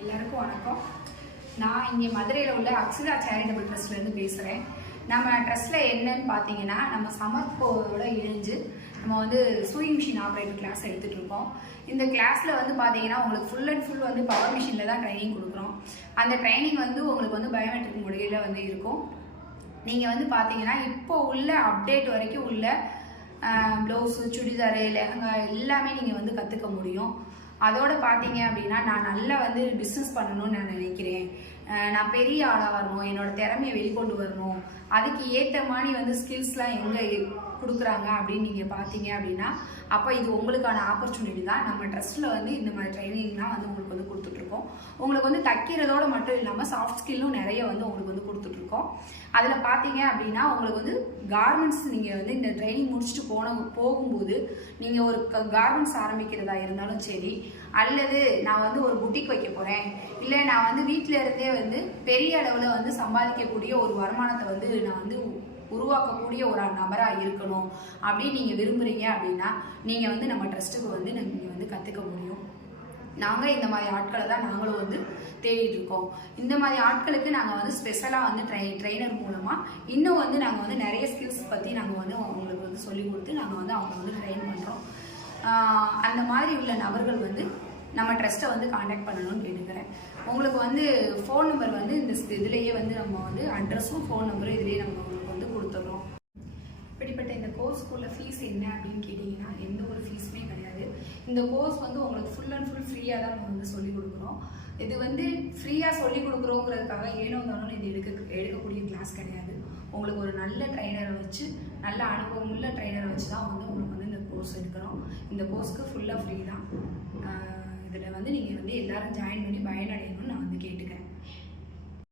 எல்லாருக்கும் வணக்கம். நான் இங்கே மதுரையில் உள்ள அக்ஷரா சேரிட்டபிள் ட்ரஸ்ட்லேருந்து பேசுகிறேன். நம்ம ட்ரஸ்ட்டில் என்னன்னு பார்த்தீங்கன்னா, நம்ம சமர்ப்போட இணைஞ்சு நம்ம வந்து சூயிங் மிஷின் ஆப்ரேட்டர் கிளாஸ் எடுத்துகிட்டு இருக்கோம். இந்த கிளாஸில் வந்து பார்த்தீங்கன்னா உங்களுக்கு ஃபுல் அண்ட் ஃபுல் வந்து பவர் மிஷினில் தான் ட்ரைனிங் கொடுக்குறோம். அந்த ட்ரைனிங் வந்து உங்களுக்கு வந்து பயோமெட்ரிக் முறையில் வந்து இருக்கும். நீங்கள் வந்து பார்த்தீங்கன்னா இப்போ உள்ள அப்டேட் வரைக்கும் உள்ள ப்ளவுஸு, சுடிதாரு, லெஹங்கா எல்லாமே நீங்கள் வந்து கற்றுக்க முடியும். அதோட பார்த்தீங்க அப்படின்னா, நான் நல்லா வந்து பிஸ்னஸ் பண்ணணும்னு நான் நினைக்கிறேன். நான் பெரிய ஆளாக வரணும், என்னோட திறமையை வெளிக்கொண்டு வரணும், அதுக்கு ஏற்ற மாதிரி வந்து ஸ்கில்ஸ்லாம் எங்கே கொடுக்குறாங்க அப்படின்னு நீங்கள் பார்த்தீங்க அப்படின்னா, அப்போ இது உங்களுக்கான ஆப்பர்ச்சுனிட்டி தான். நம்ம ட்ரஸ்ட்டில் வந்து இந்த மாதிரி ட்ரைனிங்லாம் வந்து உங்களுக்கு வந்து கொடுத்துட்ருக்கோம். உங்களுக்கு வந்து தைக்கிறதோடு மட்டும் இல்லாமல் சாஃப்ட் ஸ்கில்லும் நிறைய வந்து உங்களுக்கு வந்து கொடுத்துட்ருக்கோம். அதில் பார்த்தீங்க அப்படின்னா உங்களுக்கு வந்து கார்மெண்ட்ஸ் நீங்கள் வந்து இந்த ட்ரைனிங் முடிச்சுட்டு போகும்போது நீங்கள் ஒரு கார்மெண்ட்ஸ் ஆரம்பிக்கிறதா இருந்தாலும் சரி, அல்லது நான் வந்து ஒரு புட்டிக் வைக்க போகிறேன், இல்லை நான் வந்து வீட்டில் இருந்தே வந்து பெரிய அளவில் வந்து சம்பாதிக்கக்கூடிய ஒரு வருமானத்தை வந்து நான் வந்து உருவாக்கக்கூடிய ஒரு நபராக இருக்கணும் அப்படின்னு நீங்கள் விரும்புகிறீங்க அப்படின்னா, நீங்கள் வந்து நம்ம ட்ரஸ்ட்டுக்கு வந்து நீங்கள் வந்து கற்றுக்க முடியும். நாங்கள் இந்த மாதிரி ஆட்களை தான் நாங்களும் வந்து தேடிட்டு இருக்கோம். இந்த மாதிரி ஆட்களுக்கு நாங்கள் வந்து ஸ்பெஷலாக வந்து ட்ரெயினர் மூலமாக இன்னும் வந்து நாங்கள் வந்து நிறைய ஸ்கில்ஸ் பற்றி நாங்கள் வந்து அவங்களுக்கு வந்து சொல்லிக் கொடுத்து நாங்கள் வந்து அவங்களை வந்து ட்ரெயின் பண்ணுறோம். அந்த மாதிரி உள்ள நபர்கள் வந்து நம்ம ட்ரஸ்ட்டை வந்து காண்டாக்ட் பண்ணணும்னு கேட்டுக்கிறேன். உங்களுக்கு வந்து ஃபோன் நம்பர் வந்து இந்த இதுலேயே வந்து நம்ம வந்து அட்ரஸும் ஃபோன் நம்பரும் இதுலேயே நம்ம உங்களுக்கு வந்து கொடுத்துட்றோம். இப்படிப்பட்ட இந்த கோர்ஸ்க்குள்ள ஃபீஸ் என்ன அப்படின்னு கேட்டிங்கன்னா, எந்த ஒரு ஃபீஸுமே கிடையாது. இந்த கோர்ஸ் வந்து உங்களுக்கு ஃபுல் அண்ட் ஃபுல் ஃப்ரீயாக தான் நம்ம வந்து சொல்லிக் கொடுக்குறோம். இது வந்து ஃப்ரீயாக சொல்லிக் கொடுக்குறோங்கிறதுக்காக ஏனோ தானோ இது எடுக்கக்கூடிய கிளாஸ் கிடையாது. உங்களுக்கு ஒரு நல்ல ட்ரைனரை வச்சு, நல்ல அனுபவம் உள்ள ட்ரைனரை வச்சு தான் வந்து உங்களுக்கு வந்து இந்த கோர்ஸ் எடுக்கிறோம். இந்த கோர்ஸ்க்கு ஃபுல்லாக ஃப்ரீ தான். இதில் வந்து நீங்கள் வந்து எல்லோரும் ஜாயின் பண்ணி பயனடையணும்.